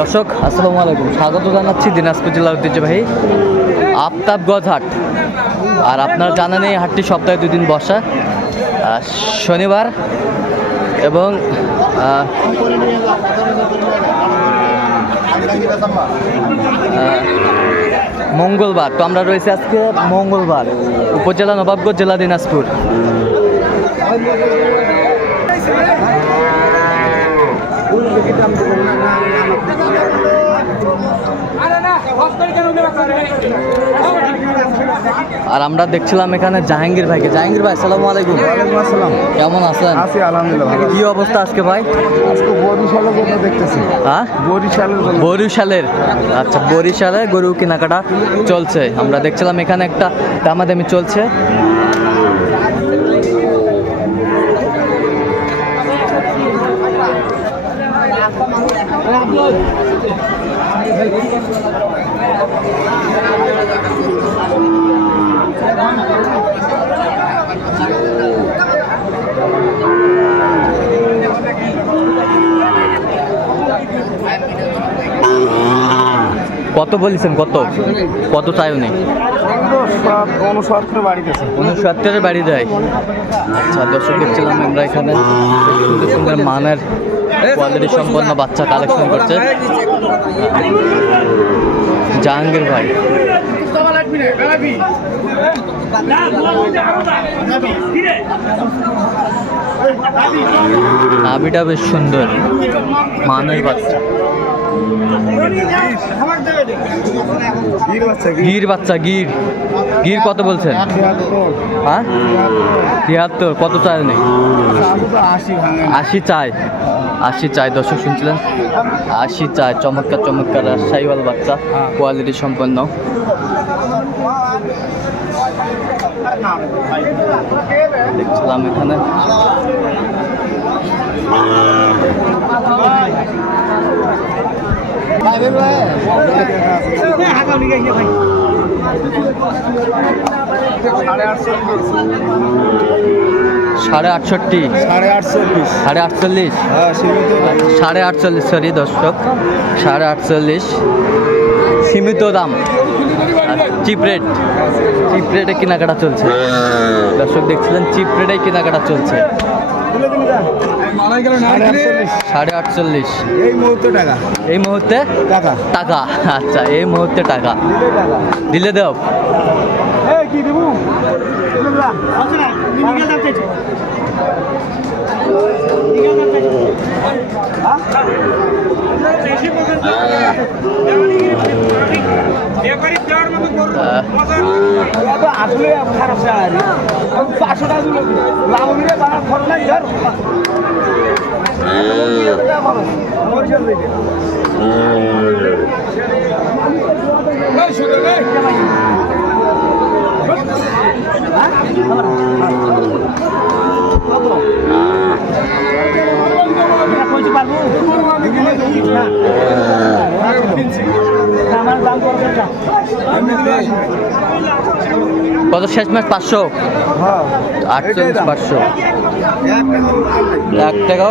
দর্শক, আসসালামু আলাইকুম। স্বাগত জানাচ্ছি দিনাজপুর জেলার ঐতিহ্যবাহী আফতাবগঞ্জ হাট। আর আপনার জানা নেই, হাটটি সপ্তাহে দুই দিন বসা। শনিবার এবং মঙ্গলবার। তো আমরা রয়েছে আজকে মঙ্গলবার, উপজেলা নবাবগঞ্জ জেলা দিনাজপুর। আর আমরা দেখছিলাম এখানে জাহাঙ্গীর ভাইকে। জাহাঙ্গীর ভাই সালাম আলাইকুম। আসসালাম। কেমন আছেন? আছি আলহামদুলিল্লাহ কি অবস্থা আজকে ভাই? আজকে বরিশালের জন্য দেখতেছি। হ্যাঁ? বরিশালের বরিশালের? আচ্ছা বরিশালে গরু কেনাকাটা চলছে। আমরা দেখছিলাম এখানে একটা দামাদামি চলছে। কত বলেছেন, কত? কত গেছে উনসত্তরের বাড়ি দেয় আচ্ছা দর্শক দেখছিলাম আমরা এখানে। সুন্দর সুন্দর মানের কোয়ালিটি সম্পন্ন বাচ্চা কালেকশন করছে। জাহাঙ্গীর ভাই। নাভিটা বেশ সুন্দর মানের বাচ্চা। গির বাচ্চা গির। গির গির। কত বলছেন? হ্যাঁ? তিয়াত্তর কত চায় নেই আশি ভাঙে। আশি আশি দর্শক শুনছিলেন। আশি চায় চমৎকার চমৎকার রাজশাহীওয়াল বাচ্চা, কোয়ালিটি সম্পন্ন। দেখছিলাম এখানে। সাড়ে আটশো সাড়ে আটষট্টি। সাড়ে আটশো সাড়ে আটচল্লিশ। হ্যাঁ সাড়ে আটচল্লিশ সরি দর্শক। সাড়ে আটচল্লিশ। সীমিত দাম। চিপ রেট চিপ রেটে কেনাকাটা চলছে। দর্শক দেখছিলেন চিপ রেটে কেনাকাটা চলছে। সাড়ে আটচল্লিশ। এই মুহূর্তে টাকা। এই মুহূর্তে? টাকা। টাকা। আচ্ছা এই মুহূর্তে টাকা। দিলে দেব কি দেবো? আসলে খারাপ স্যার পাঁচশো টাকা লাভ মিলে বাড়ার খরচ কত শেষ মাস পাঁচশো? আটচল্লিশ পাঁচশো। এক টাকা।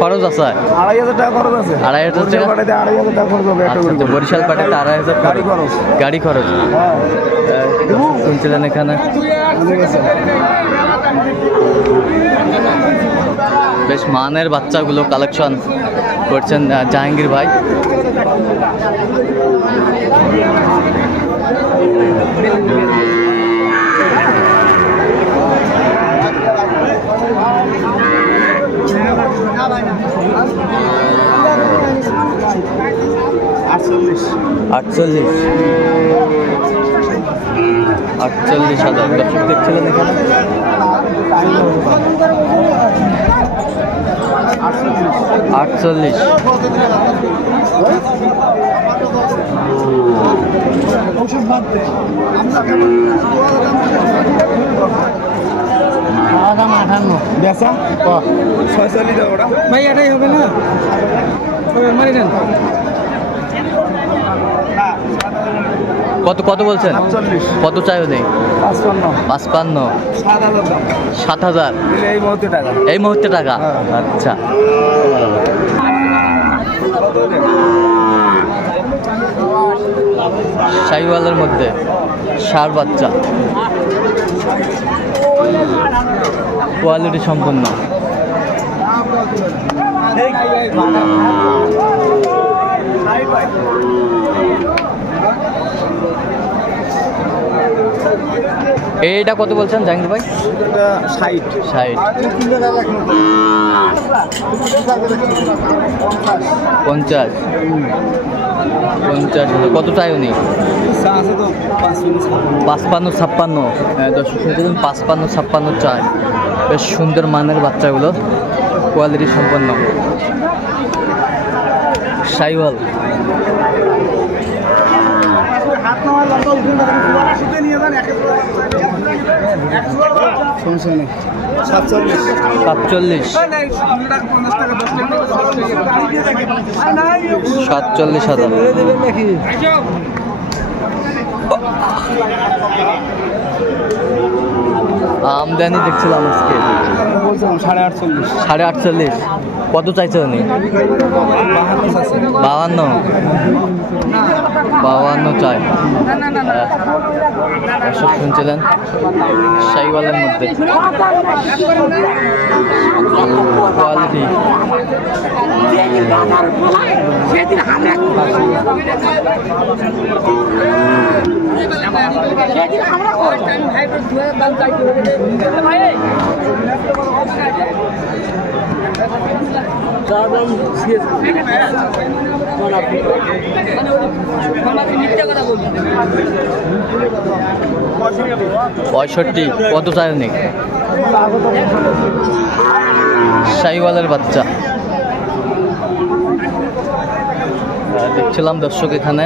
খরচ আছে। আড়াই হাজার টাকা খরচ আছে। আড়াই হাজার টাকা? বরিশাল পাঠাতে আড়াই হাজার টাকা খরচ হবে একটা আচ্ছা করে আচ্ছা, বরিশাল পাঠাতে আড়াই হাজার গাড়ি খরচ। গাড়ি খরচ। হ্যাঁ। শুনছিলেন এখানে? আছে। বেশ মানের বাচ্চাগুলো কালেকশন করছেন জাহাঙ্গীর ভাই। আটচল্লিশ। আটচল্লিশ হাজার। দেখছিলেন এখানে আটচল্লিশ। দাম আঠান্ন বেচা ছয়চল্লিশ ভাই এটাই হবে না? মারি নেন কত কত বলছেন কত চাই নেই পাঁচপান্ন সাত হাজার এই মুহূর্তে টাকা এই মুহূর্তে টাকা হ্যাঁ। আচ্ছা শাহিওয়ালের মধ্যে সার বাচ্চা কোয়ালিটি সম্পন্ন এইটা কত বলছেন জাহাঙ্গীর ভাই? ষাট। ষাট। পঞ্চাশ। পঞ্চাশ কত টাই উনি? পাঁচপান্ন ছাপ্পান্ন। হ্যাঁ, দর্শক শুনছিলেন পাঁচপান্ন ছাপ্পান্ন চায় বেশ সুন্দর মানের বাচ্চাগুলো কোয়ালিটি সম্পন্ন। সাইওয়াল। সাতচল্লিশ। সাতচল্লিশ। হাজার। আমদানি দেখছিলাম আজকে। বলছিলাম সাড়ে আটচল্লিশ। সাড়ে আটচল্লিশ। কত চাইছে উনি? বাহান্ন। বাহান্ন চাই। দর্শক শুনছিলেন? সাইওয়ালের মধ্যে। কোয়ালিটি। পঁয়ষট্টি কত চাই উনি সাইওয়ালের বাচ্চা। দেখছিলাম দর্শক এখানে।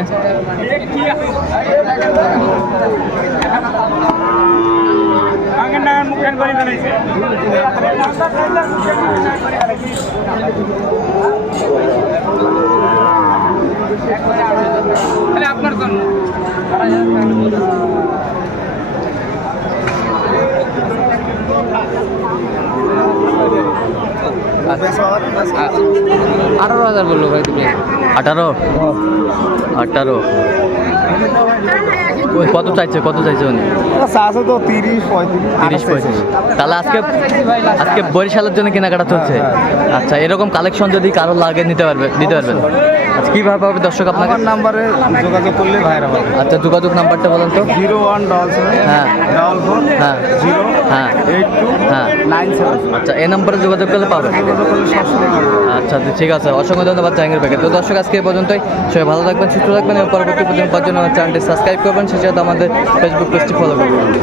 আপনার জন্য। আঠারো হাজার বলল ভাই তুমি। আঠারো। আঠারো। কত চাইছে কত চাইছে উনি? আছে তো তিরিশ পঁয়ত্রিশ তিরিশ পঁয়ত্রিশ। তাহলে আজকে আজকে বরিশালের জন্য কেনাকাটা চলছে? আচ্ছা এরকম কালেকশন যদি কারও লাগে নিতে পারবে দিতে পারবেন। আচ্ছা কীভাবে পাবে দর্শক আপনাকে? নাম্বারে যোগাযোগ করলে ভাইরা পাবে। আচ্ছা যোগাযোগ নাম্বারটা বলেন তো। জিরো ওয়ান ডবল সেভেন হ্যাঁ। ডবল ফোর হ্যাঁ। জিরো হ্যাঁ। এইট টু হ্যাঁ। Nine seven. আচ্ছা এই নাম্বারে যোগাযোগ করলে পাবে। আচ্ছা আচ্ছা, ঠিক আছে। অসংখ্য ধন্যবাদ জাহাঙ্গীর ভাইকে। তো দর্শক আজকে এই পর্যন্তই। সবাই ভালো থাকবেন সুস্থ থাকবেন এবং পরবর্তী পর্যন্ত পাওয়ার জন্য চ্যানেলটি সাবস্ক্রাইব করবেন। সাথে আমাদের ফেসবুক পেজটি ফলো করবেন